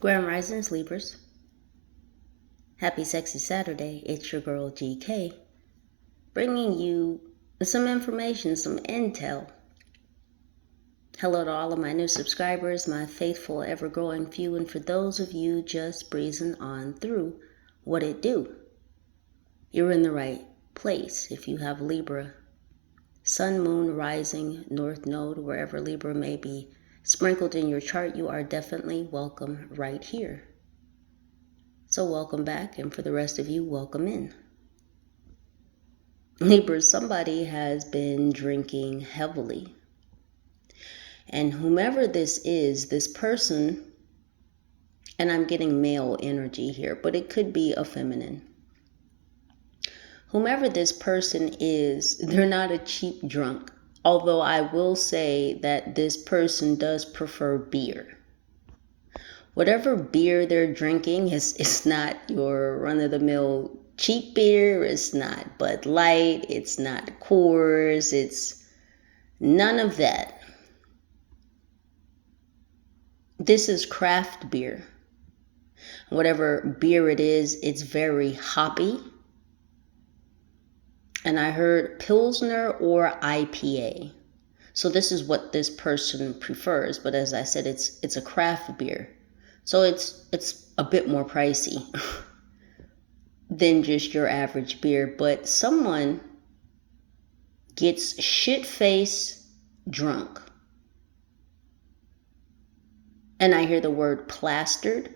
Grand Risings, Libras. Happy Sexy Saturday. It's your girl GK, bringing you some information, some intel. Hello to all of my new subscribers, my faithful, ever-growing few, and for those of you just breezing on through, what it do? You're in the right place if you have Libra, Sun, Moon, Rising, North Node, wherever Libra may be sprinkled in your chart. You are definitely welcome right here. So welcome back, and for the rest of you, welcome in. Libra, somebody has been drinking heavily. And whomever this is, this person, and I'm getting male energy here, but it could be a feminine. Whomever this person is, they're not a cheap drunk. Although I will say that this person does prefer beer. Whatever beer they're drinking it's not your run-of-the-mill cheap beer. It's not Bud Light. It's not Coors. It's none of that. This is craft beer. Whatever beer it is, it's very hoppy. And I heard Pilsner or IPA. So this is what this person prefers. But as I said, it's a craft beer. So it's a bit more pricey than just your average beer. But someone gets shit-faced drunk. And I hear the word plastered.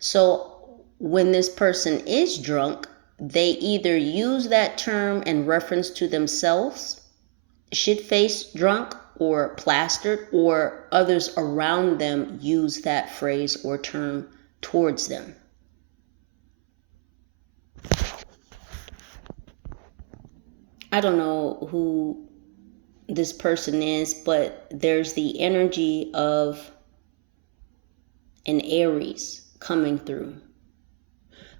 So when this person is drunk, they either use that term in reference to themselves, shit-faced drunk, or plastered, or others around them use that phrase or term towards them. I don't know who this person is, but there's the energy of an Aries coming through.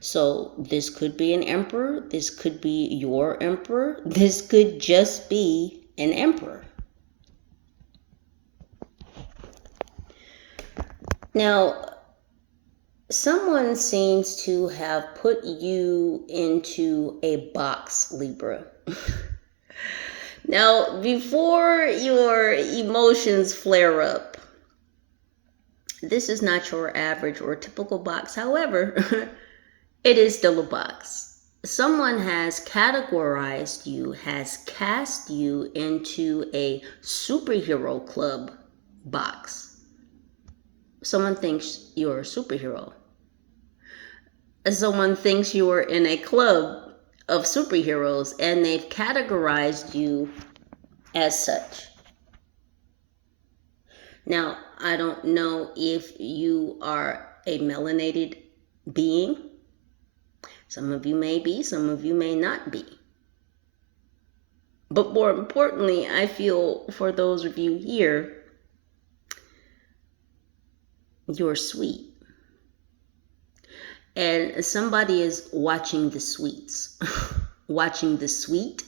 So this could be an emperor. This could be your emperor. This could just be an emperor. Now, someone seems to have put you into a box, Libra. Now, before your emotions flare up, this is not your average or typical box. However, it is still a box. Someone has categorized you, has cast you into a superhero club box. Someone thinks you're a superhero. Someone thinks you are in a club of superheroes, and they've categorized you as such. Now, I don't know if you are a melanated being. Some of you may be, some of you may not be. But more importantly, I feel for those of you here, you're sweet. And somebody is watching the sweets. Watching the sweet.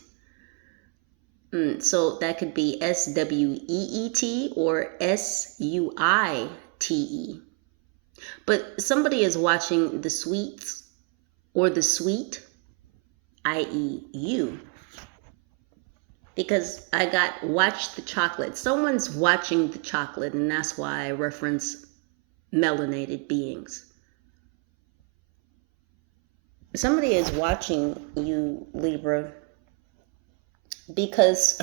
So that could be SWEET or SUITE. But somebody is watching the sweets or the sweet, i.e. you. Because I got watch the chocolate. Someone's watching the chocolate, and that's why I reference melanated beings. Somebody is watching you, Libra, because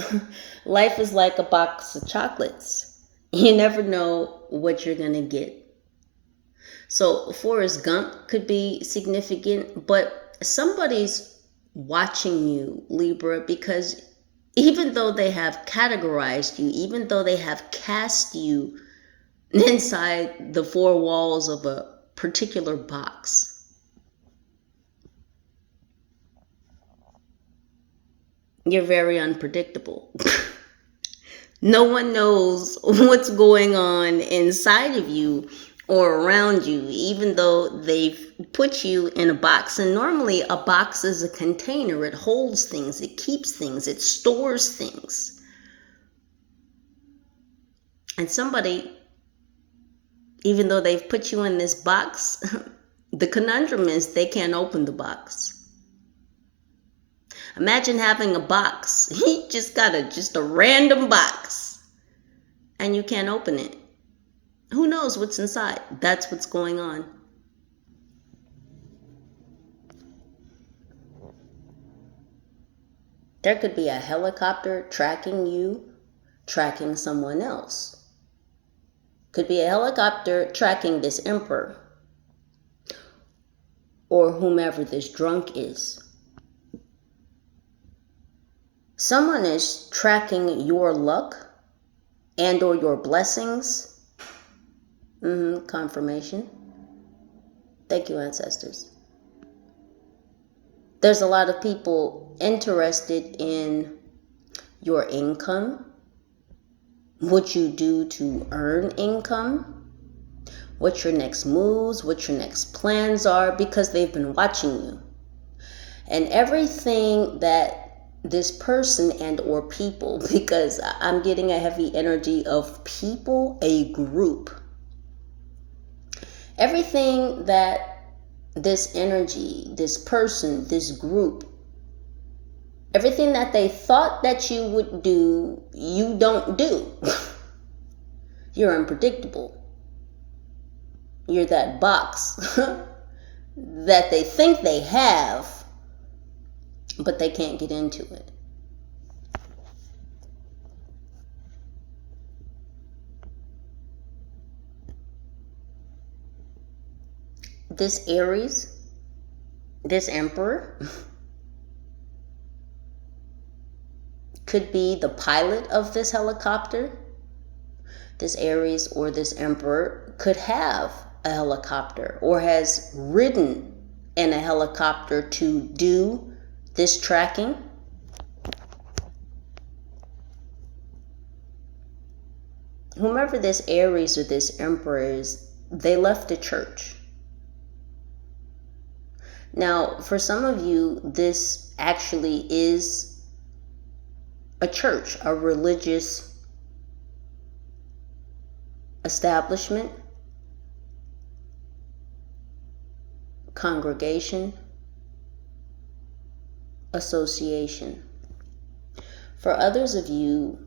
life is like a box of chocolates. You never know what you're going to get. So Forrest Gump could be significant, but somebody's watching you, Libra, because even though they have categorized you, even though they have cast you inside the four walls of a particular box, you're very unpredictable. No one knows what's going on inside of you or around you, even though they've put you in a box. And normally a box is a container. It holds things, it keeps things, it stores things. And somebody Even though they've put you in this box, the conundrum is they can't open the box. Imagine having a box. You just got just a random box and you can't open it. Who knows what's inside? That's what's going on. There could be a helicopter tracking you, tracking someone else. Could be a helicopter tracking this emperor or whomever this drunk is. Someone is tracking your luck and or your blessings. Confirmation. Thank you, ancestors. There's a lot of people interested in your income, what you do to earn income, what your next moves, what your next plans are, because they've been watching you. And everything that this person and or people, because I'm getting a heavy energy of people, a group. Everything that this energy, this person, this group, everything that they thought that you would do, you don't do. You're unpredictable. You're that box that they think they have, but they can't get into it. This Aries, this Emperor, could be the pilot of this helicopter. This Aries or this Emperor could have a helicopter or has ridden in a helicopter to do this tracking. Whomever this Aries or this Emperor is, they left the church. Now, for some of you, this actually is a church, a religious establishment, congregation, association. For others of you,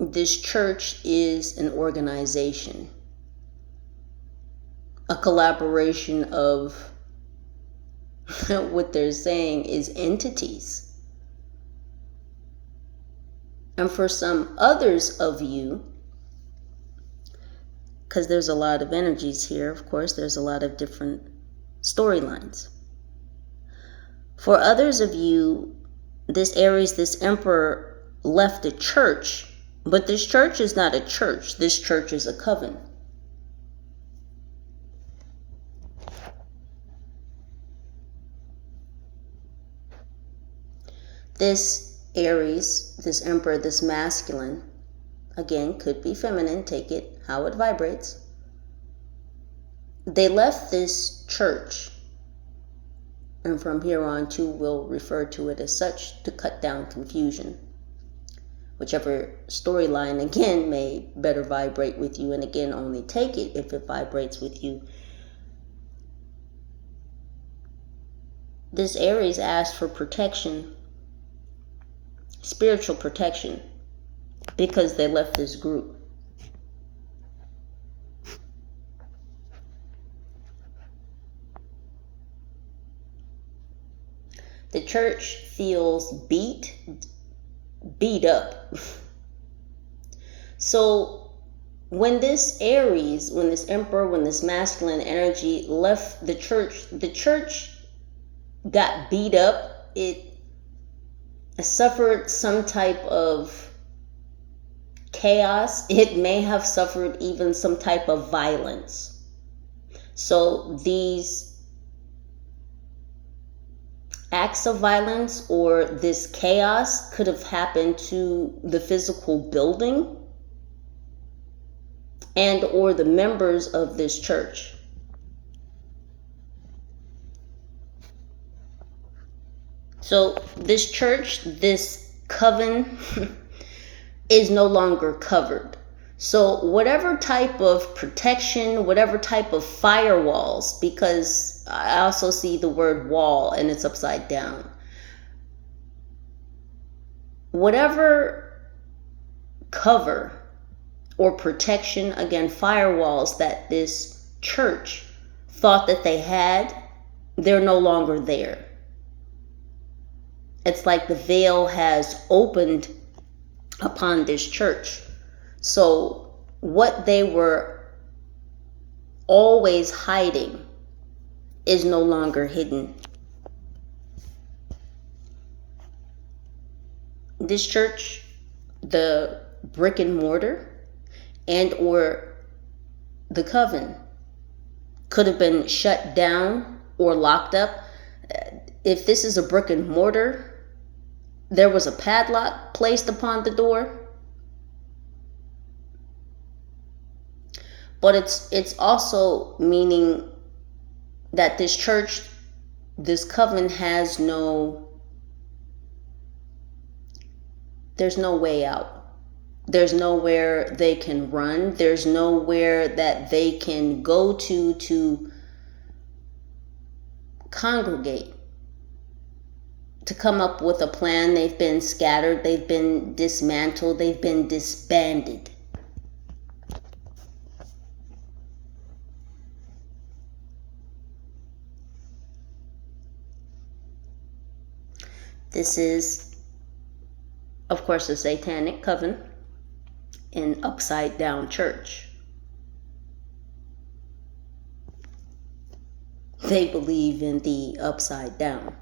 this church is an organization, a collaboration of what they're saying is entities. And for some others of you, because there's a lot of energies here, of course, there's a lot of different storylines. For others of you, this Aries, this Emperor left the church, but this church is not a church. This church is a coven. This Aries, this Emperor, this masculine, again, could be feminine, take it how it vibrates. They left this church, and from here on too, we'll refer to it as such to cut down confusion. Whichever storyline, again, may better vibrate with you, and again, only take it if it vibrates with you. This Aries asked for protection, spiritual protection, because they left this group. The church feels beat up. So when this Aries, when this Emperor, when this masculine energy left the church got beat up. It suffered some type of chaos. It may have suffered even some type of violence. So these acts of violence or this chaos could have happened to the physical building and or the members of this church. So this church, this coven is no longer covered. So whatever type of protection, whatever type of firewalls, because I also see the word wall and it's upside down. Whatever cover or protection, again, firewalls that this church thought that they had, they're no longer there. It's like the veil has opened upon this church. So what they were always hiding is no longer hidden. This church, the brick and mortar and or the coven, could have been shut down or locked up. If this is a brick and mortar, there was a padlock placed upon the door. But it's also meaning that this church, this coven has there's no way out. There's nowhere they can run. There's nowhere that they can go to congregate, to come up with a plan. They've been scattered. They've been dismantled. They've been disbanded. This is, of course, a satanic coven, an upside down church. They believe in the upside down.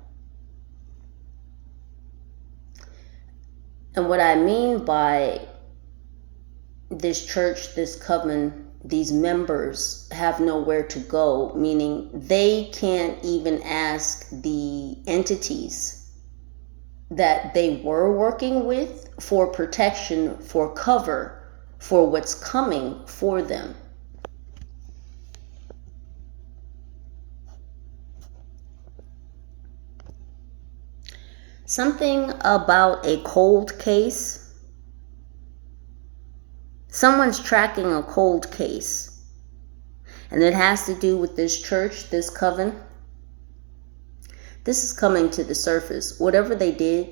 And what I mean by this church, this coven, these members have nowhere to go, meaning they can't even ask the entities that they were working with for protection, for cover, for what's coming for them. Something about a cold case. Someone's tracking a cold case. And it has to do with this church, this coven. This is coming to the surface. Whatever they did,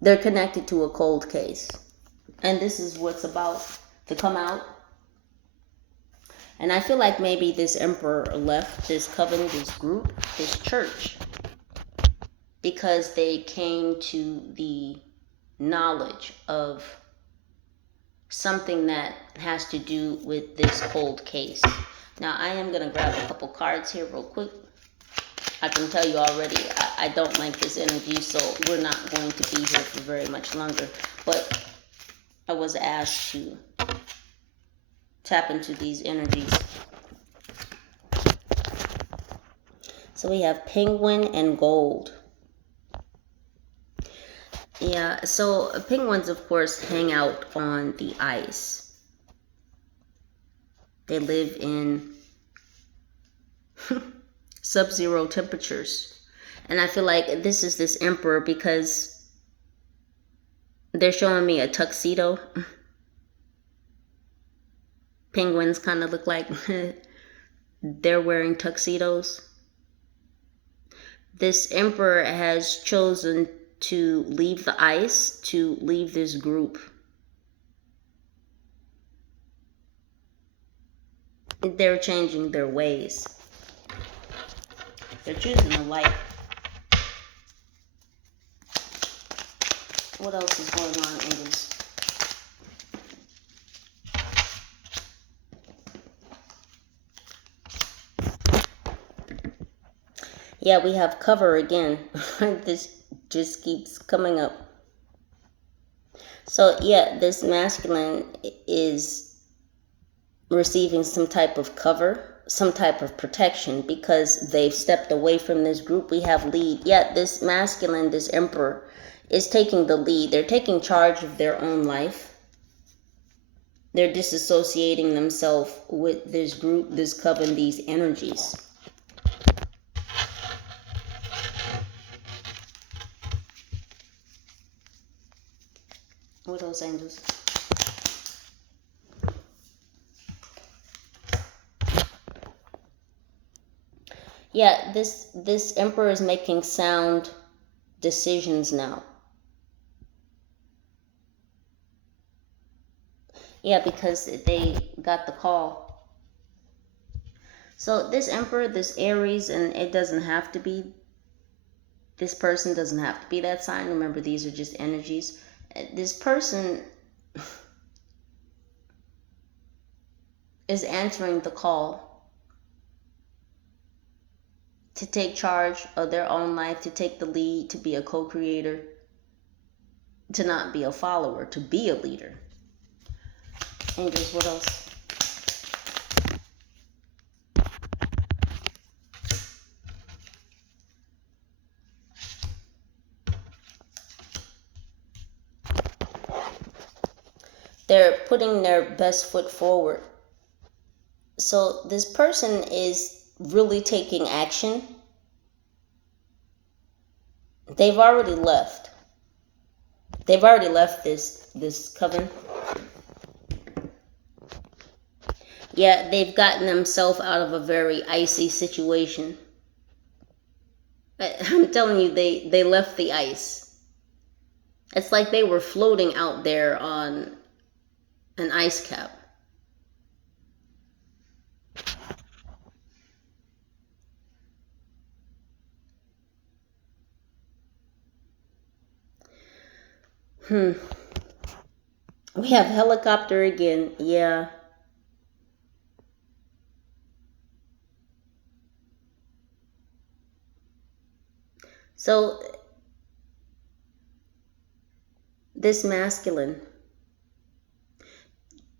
they're connected to a cold case. And this is what's about to come out. And I feel like maybe this emperor left this coven, this group, this church, because they came to the knowledge of something that has to do with this cold case. Now, I am going to grab a couple cards here real quick. I can tell you already, I don't like this energy, so we're not going to be here for very much longer. But I was asked to tap into these energies. So we have penguin and gold. Yeah, so penguins, of course, hang out on the ice. They live in sub-zero temperatures. And I feel like this is this emperor because they're showing me a tuxedo. Penguins kind of look like they're wearing tuxedos. This emperor has chosen to leave the ice, to leave this group. They're changing their ways. They're choosing a life. What else is going on in this? Yeah, we have cover again. This just keeps coming up. So yeah, this masculine is receiving some type of cover, some type of protection because they've stepped away from this group. We have lead. Yeah, this masculine, this emperor, is taking the lead. They're taking charge of their own life. They're disassociating themselves with this group, this coven, these energies. What else, angels? Yeah, this Emperor is making sound decisions now. Yeah, because they got the call. So this Emperor, this Aries, and it doesn't have to be, this person doesn't have to be that sign. Remember, these are just energies. This person is answering the call to take charge of their own life, to take the lead, to be a co-creator, to not be a follower, to be a leader. Angels, what else? They're putting their best foot forward. So this person is really taking action. They've already left. They've already left this coven. Yeah, they've gotten themselves out of a very icy situation. I'm telling you, they left the ice. It's like they were floating out there on an ice cap. We have helicopter again. Yeah. So this masculine,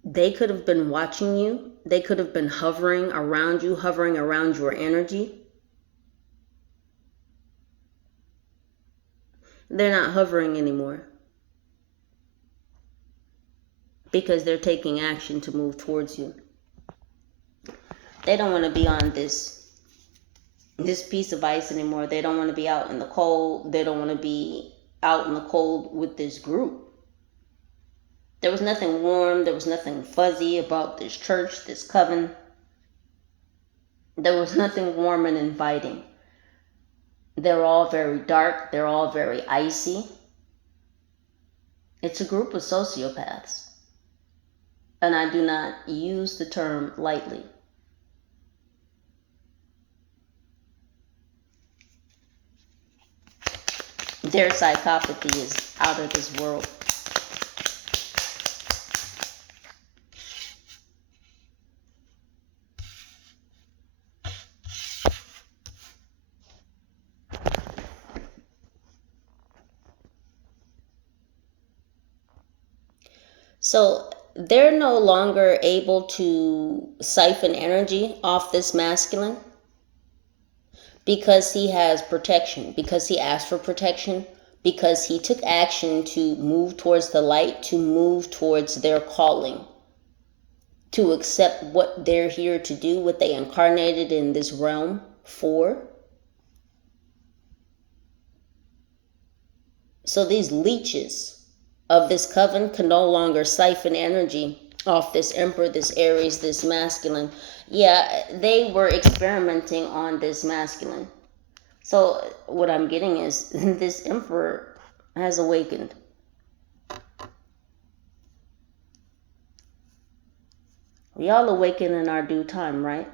they could have been watching you. They could have been hovering around you, hovering around your energy. They're not hovering anymore because they're taking action to move towards you. They don't want to be on this piece of ice anymore. They don't want to be out in the cold. They don't want to be out in the cold with this group. There was nothing warm. There was nothing fuzzy about this church, this coven. There was nothing warm and inviting. They're all very dark. They're all very icy. It's a group of sociopaths. And I do not use the term lightly. Their psychopathy is out of this world. So they're no longer able to siphon energy off this masculine because he has protection, because he asked for protection, because he took action to move towards the light, to move towards their calling, to accept what they're here to do, what they incarnated in this realm for. So these leeches of this coven can no longer siphon energy off this Emperor, this Aries, this masculine. Yeah, they were experimenting on this masculine. So what I'm getting is this Emperor has awakened. We all awaken in our due time, right?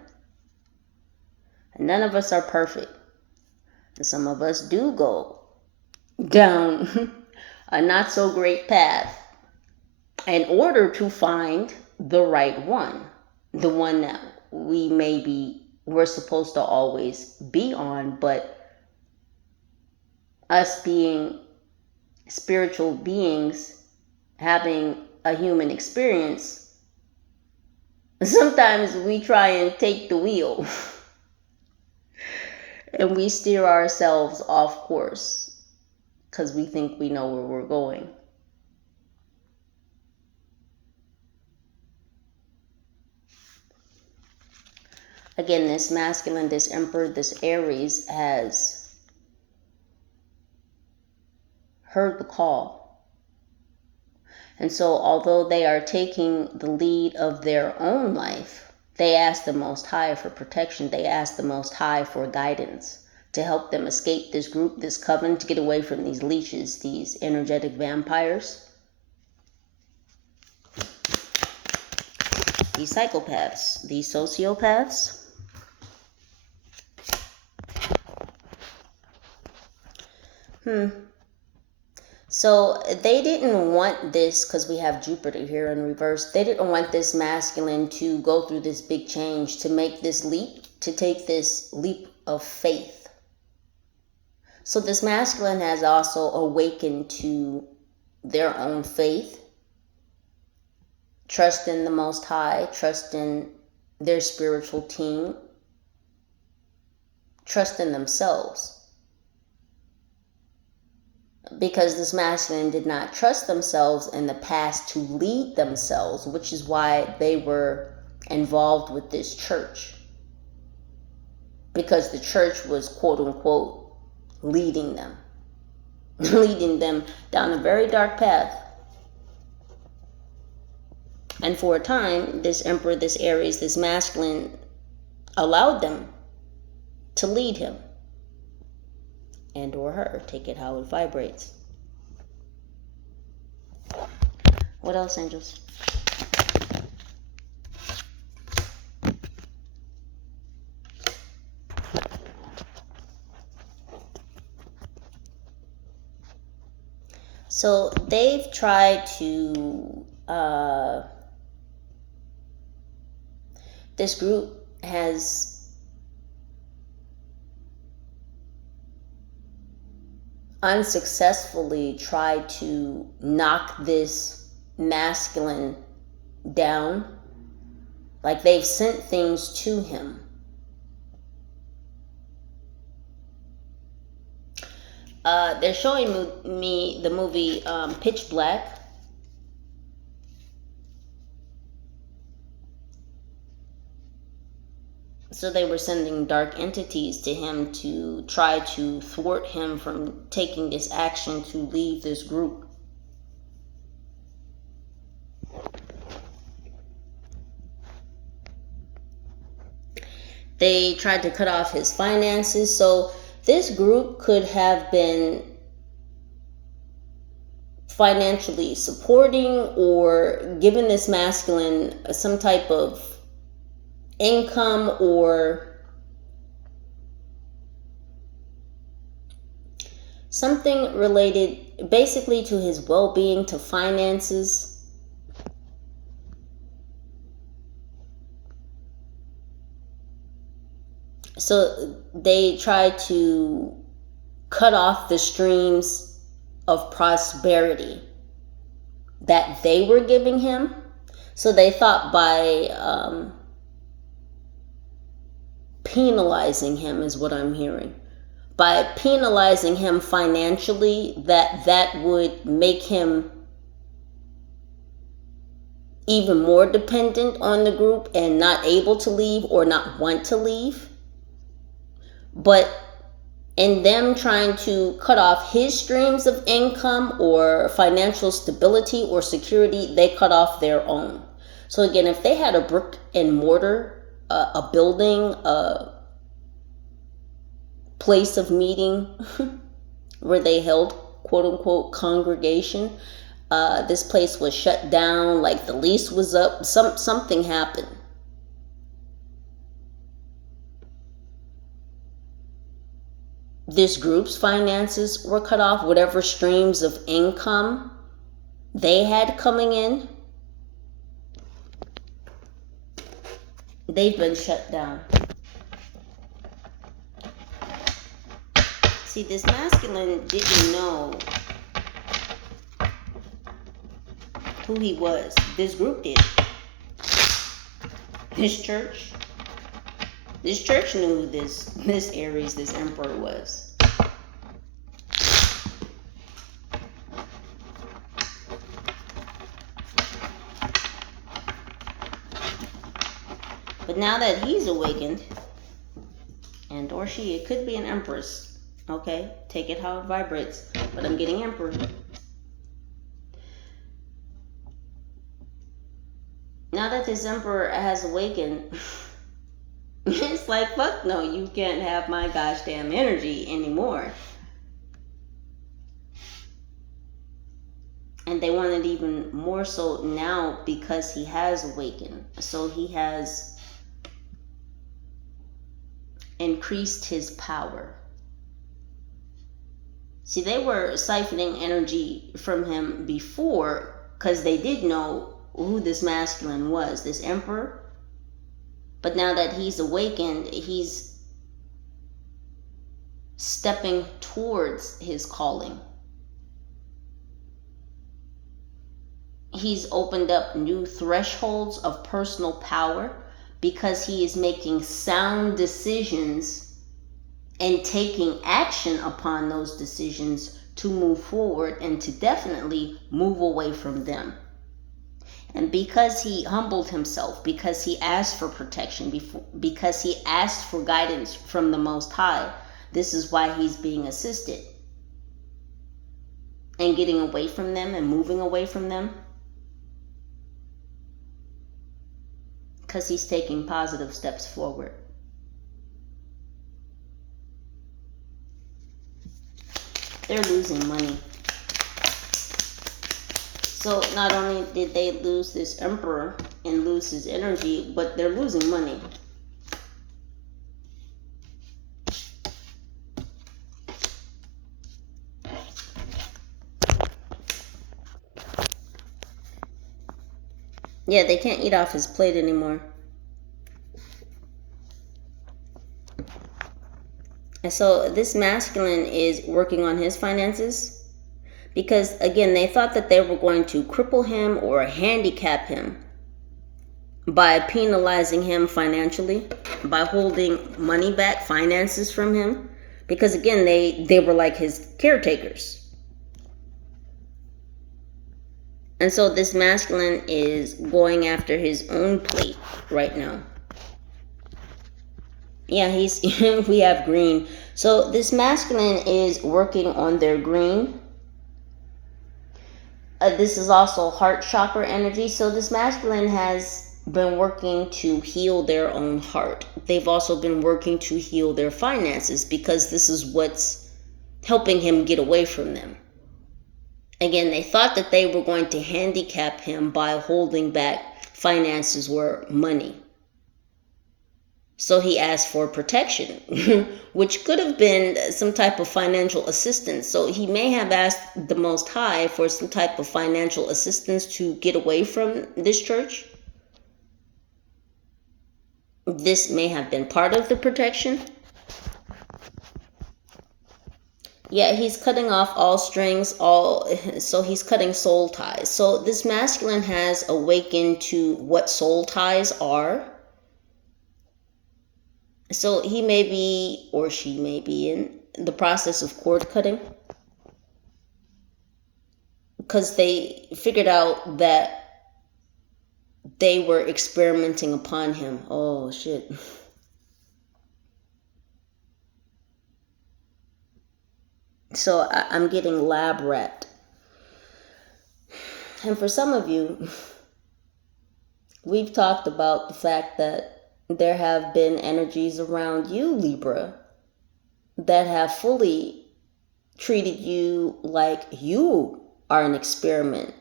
And none of us are perfect. And some of us do go down a not so great path in order to find the right one, the one that we're supposed to always be on, but us being spiritual beings having a human experience, sometimes we try and take the wheel and we steer ourselves off course because we think we know where we're going. Again, this masculine, this Emperor, this Aries has heard the call. And so although they are taking the lead of their own life, They ask the Most High for protection. They ask the Most High for guidance to help them escape this group, this coven, to get away from these leeches, these energetic vampires, these psychopaths, these sociopaths. So they didn't want this, because we have Jupiter here in reverse. They didn't want this masculine to go through this big change, to make this leap, to take this leap of faith. So this masculine has also awakened to their own faith, trust in the Most High, trust in their spiritual team, trust in themselves. Because this masculine did not trust themselves in the past to lead themselves, which is why they were involved with this church. Because the church was, quote unquote, leading them. Leading them down a very dark path. And for a time, this Emperor, this Aries, this masculine allowed them to lead him. And or her. Take it how it vibrates. What else, angels? So they've tried to, this group has unsuccessfully tried to knock this masculine down. Like they've sent things to him. They're showing me the movie Pitch Black. So they were sending dark entities to him to try to thwart him from taking this action to leave this group. They tried to cut off his finances. So this group could have been financially supporting or giving this masculine some type of income or something related basically to his well-being, to finances. So they tried to cut off the streams of prosperity that they were giving him. So they thought by penalizing him, is what I'm hearing. By penalizing him financially, that would make him even more dependent on the group and not able to leave or not want to leave. But in them trying to cut off his streams of income or financial stability or security, they cut off their own. So again, if they had a brick and mortar, a building, a place of meeting where they held quote unquote congregation, this place was shut down, like the lease was up, something happened. This group's finances were cut off. Whatever streams of income they had coming in, they've been shut down. See, this masculine didn't know who he was. This group did. This church knew who this Aries, this Emperor was. But now that he's awakened, and or she, it could be an Empress, okay? Take it how it vibrates, but I'm getting Emperor. Now now that this Emperor has awakened, it's like, fuck no, you can't have my gosh damn energy anymore. And they want it even more so now because he has awakened. So he has increased his power. See, they were siphoning energy from him before because they did know who this masculine was, this Emperor. But now that he's awakened, he's stepping towards his calling. He's opened up new thresholds of personal power because he is making sound decisions and taking action upon those decisions to move forward and to definitely move away from them. And because he humbled himself, because he asked for protection, because he asked for guidance from the Most High, this is why he's being assisted and getting away from them and moving away from them. Because he's taking positive steps forward. They're losing money. So not only did they lose this Emperor and lose his energy, but they're losing money. Yeah, they can't eat off his plate anymore. And so this masculine is working on his finances because, again, they thought that they were going to cripple him or handicap him by penalizing him financially, by holding money back, finances from him. Because, again, they were like his caretakers. And so this masculine is going after his own plate right now. Yeah, we have green. So this masculine is working on their green. This is also heart chakra energy. So this masculine has been working to heal their own heart. They've also been working to heal their finances because this is what's helping him get away from them. Again, they thought that they were going to handicap him by holding back finances or money. So he asked for protection, which could have been some type of financial assistance. So he may have asked the Most High for some type of financial assistance to get away from this church. This may have been part of the protection. Yeah, he's cutting off all strings, so he's cutting soul ties. So this masculine has awakened to what soul ties are. So he may be, or she may be, in the process of cord cutting. Because they figured out that they were experimenting upon him. Oh, shit. So I'm getting lab rat. And for some of you, we've talked about the fact that there have been energies around you, Libra, that have fully treated you like you are an experiment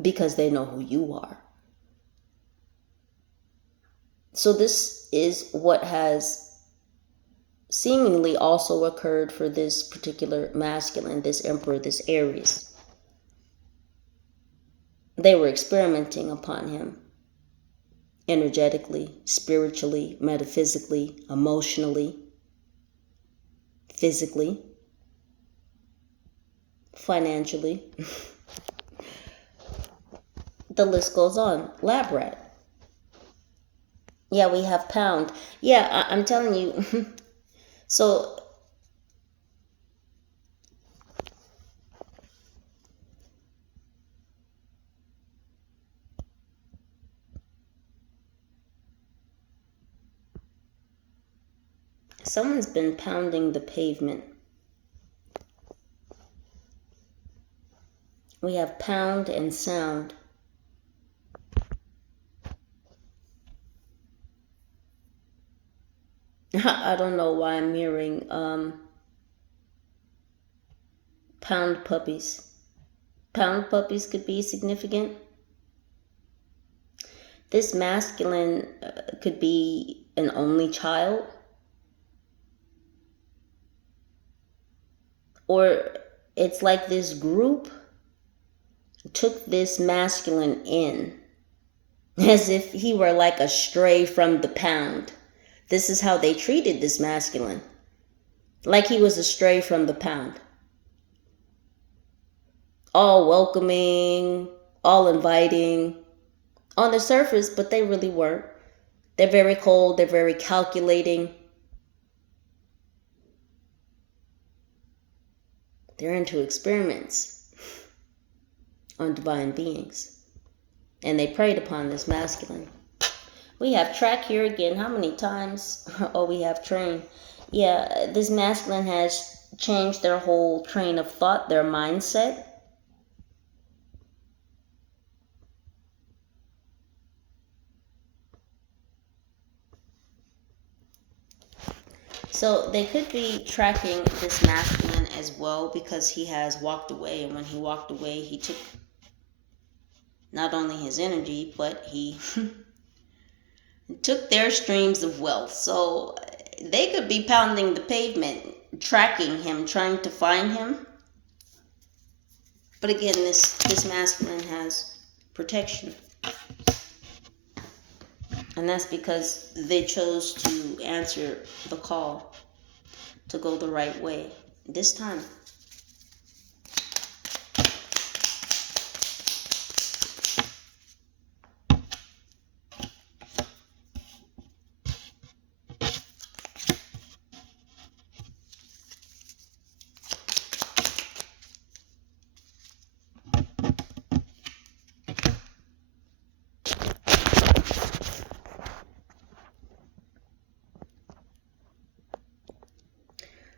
because they know who you are. So this is what has seemingly also occurred for this particular masculine, this Emperor, this Aries. They were experimenting upon him energetically, spiritually, metaphysically, emotionally, physically, financially. The list goes on. Lab rat. Yeah, we have pound. Yeah, I'm telling you. So someone's been pounding the pavement. We have pound and sound. I don't know why I'm hearing pound puppies. Pound puppies could be significant. This masculine could be an only child, or it's like this group took this masculine in as if he were like a stray from the pound. This is how they treated this masculine, like he was a stray from the pound. All welcoming, all inviting on the surface, but they really weren't. They're very cold, they're very calculating. They're into experiments on divine beings. And they preyed upon this masculine. We have track here again. How many times? Oh, we have train. Yeah, this masculine has changed their whole train of thought, their mindset. So they could be tracking this masculine as well because he has walked away. And when he walked away, he took not only his energy, but he took their streams of wealth. So they could be pounding the pavement, tracking him, trying to find him. But again, this masculine has protection. And that's because they chose to answer the call to go the right way this time.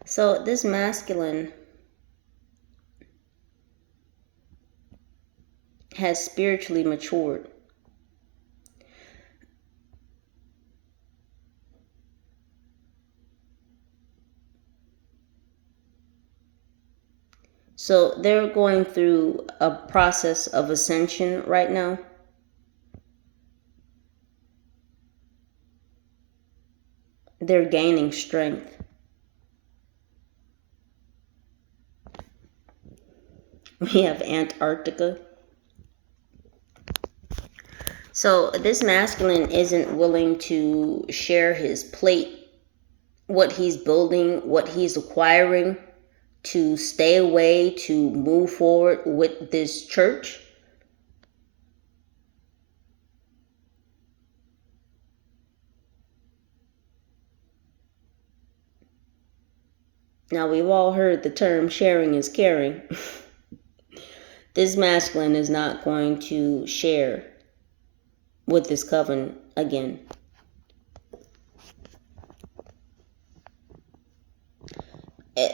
So this masculine has spiritually matured. So they're going through a process of ascension right now. They're gaining strength. We have Antarctica. So this masculine isn't willing to share his plate, what he's building, what he's acquiring, to stay away, to move forward with this church. Now, we've all heard the term sharing is caring. This masculine is not going to share with this coven again.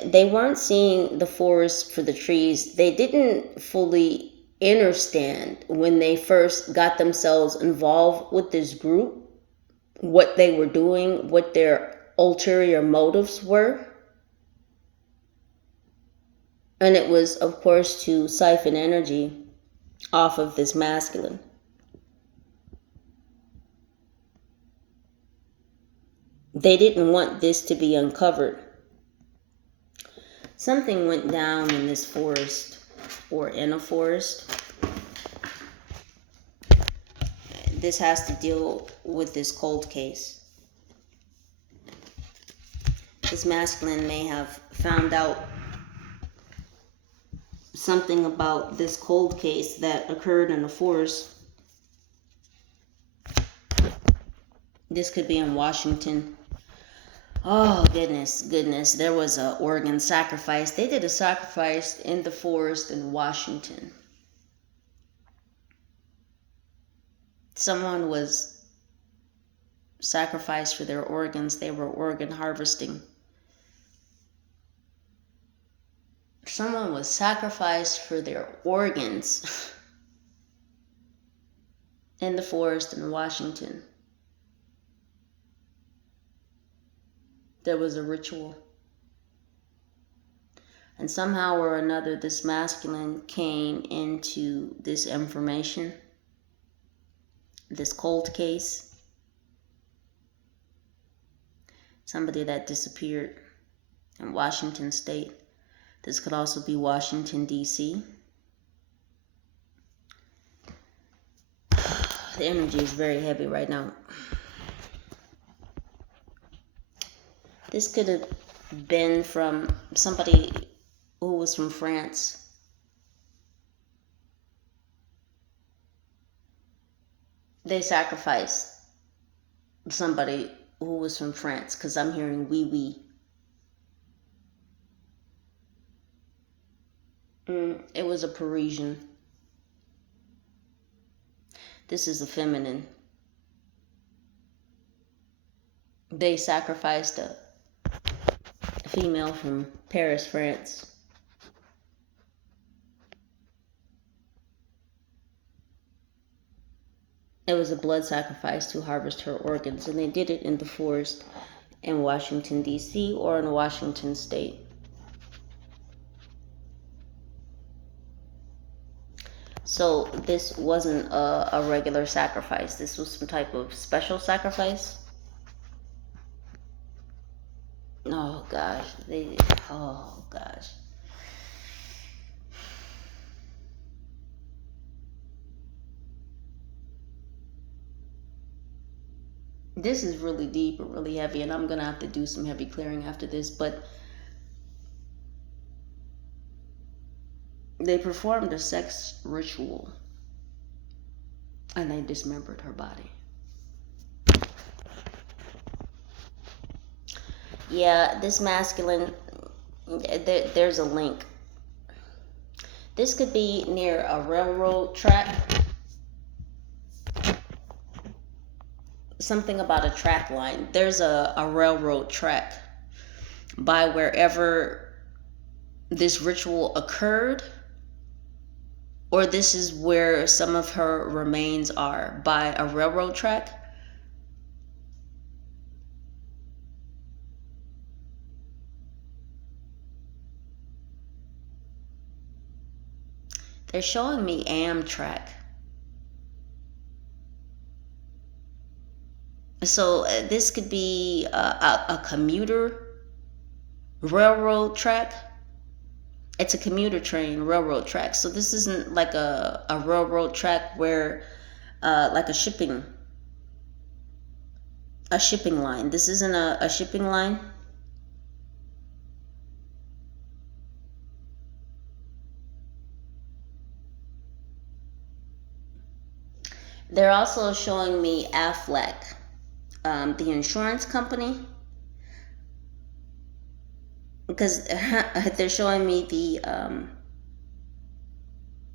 They weren't seeing the forest for the trees. They didn't fully understand when they first got themselves involved with this group, what they were doing, what their ulterior motives were. And it was, of course, to siphon energy off of this masculine. They didn't want this to be uncovered. Something went down in this forest, or in a forest. This has to deal with this cold case. This masculine may have found out something about this cold case that occurred in the forest. This could be in Washington. Oh, goodness. There was an organ sacrifice. They did a sacrifice in the forest in Washington. Someone was sacrificed for their organs. They were organ harvesting. Someone was sacrificed for their organs in the forest in Washington. There was a ritual. And somehow or another, this masculine came into this information, this cold case. Somebody that disappeared in Washington State. This could also be Washington, D.C. The energy is very heavy right now. This could have been from somebody who was from France. They sacrificed somebody who was from France, because I'm hearing oui. It was a Parisian. This is a feminine. They sacrificed a female from Paris, France. It was a blood sacrifice to harvest her organs, and they did it in the forest in Washington, D.C. or in Washington State. So this wasn't a regular sacrifice. This was some type of special sacrifice. Oh gosh, oh gosh. This is really deep and really heavy, and I'm gonna have to do some heavy clearing after this, but they performed a sex ritual and they dismembered her body. Yeah, this masculine, there's a link. This could be near a railroad track. Something about a track line. There's a railroad track by wherever this ritual occurred, or this is where some of her remains are, by a railroad track. They're showing me Amtrak. So this could be a commuter railroad track. It's a commuter train railroad track. So this isn't like a railroad track where like a shipping line. This isn't a shipping line. They're also showing me Aflac, the insurance company, because they're showing me the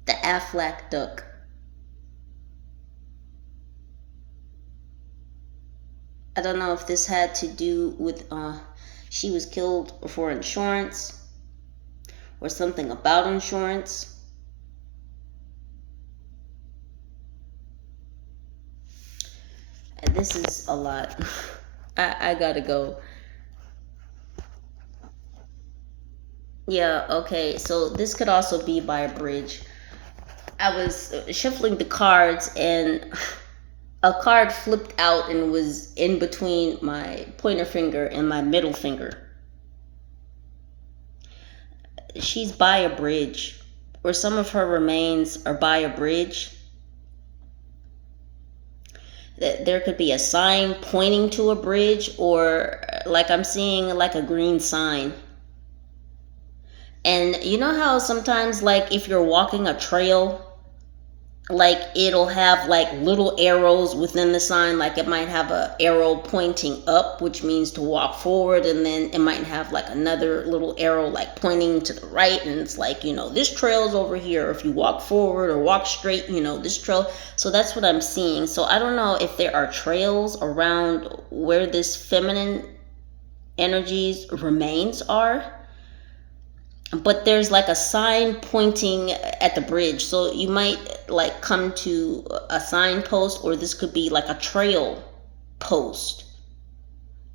Aflac duck. I don't know if this had to do with she was killed for insurance or something about insurance. This is a lot. I gotta go. Yeah, okay, so this could also be by a bridge. I was shuffling the cards and a card flipped out and was in between my pointer finger and my middle finger. She's by a bridge, or some of her remains are by a bridge. There could be a sign pointing to a bridge, or like I'm seeing like a green sign. And you know how sometimes, like if you're walking a trail, like it'll have like little arrows within the sign, like it might have a arrow pointing up, which means to walk forward, and then it might have like another little arrow like pointing to the right, and it's like, you know, this trail's over here. If you walk forward or walk straight, you know, this trail. So that's what I'm seeing. So I don't know if there are trails around where this feminine energies remains are, but there's like a sign pointing at the bridge. So you might like come to a signpost, or this could be like a trail post.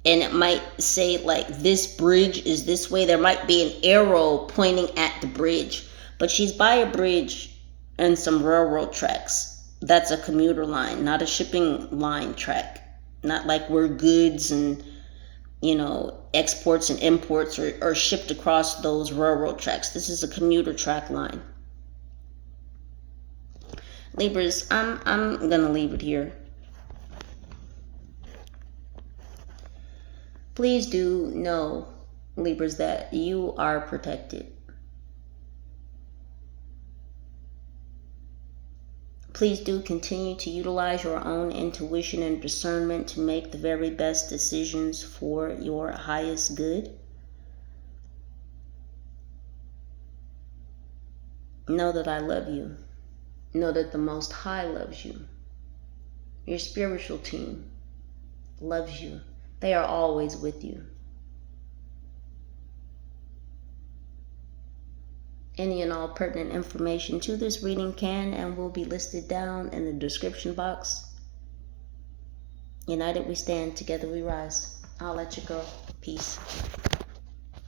And it might say like this bridge is this way. There might be an arrow pointing at the bridge, but she's by a bridge and some railroad tracks. That's a commuter line, not a shipping line track. Not like where goods and, you know, exports and imports are shipped across those railroad tracks. This is a commuter track line. Libras, I'm gonna leave it here. Please do know, Libras, that you are protected. Please do continue to utilize your own intuition and discernment to make the very best decisions for your highest good. Know that I love you. Know that the Most High loves you. Your spiritual team loves you. They are always with you. Any and all pertinent information to this reading can and will be listed down in the description box. United we stand, together we rise. I'll let you go. Peace.